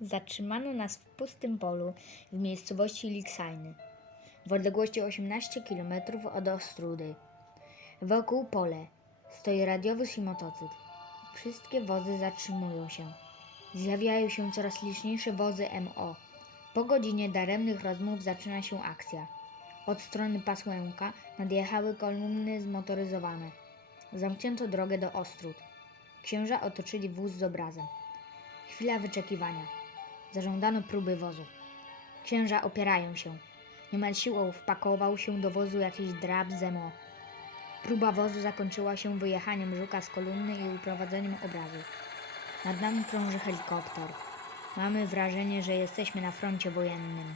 Zatrzymano nas w pustym polu w miejscowości Liksajny, w odległości 18 km od Ostrudy. Wokół pole stoi radiowóz i motocykl. Wszystkie wozy zatrzymują się. Zjawiają się coraz liczniejsze wozy MO. Po godzinie daremnych rozmów zaczyna się akcja. Od strony Pasłęka nadjechały kolumny zmotoryzowane. Zamknięto drogę do Ostród. Księża otoczyli wóz z obrazem. Chwila wyczekiwania. Zażądano próby wozu. Księża opierają się. Niemal siłą wpakował się do wozu jakiś drab zemo. Próba wozu zakończyła się wyjechaniem żuka z kolumny i uprowadzeniem obrazu. Nad nami krąży helikopter. Mamy wrażenie, że jesteśmy na froncie wojennym.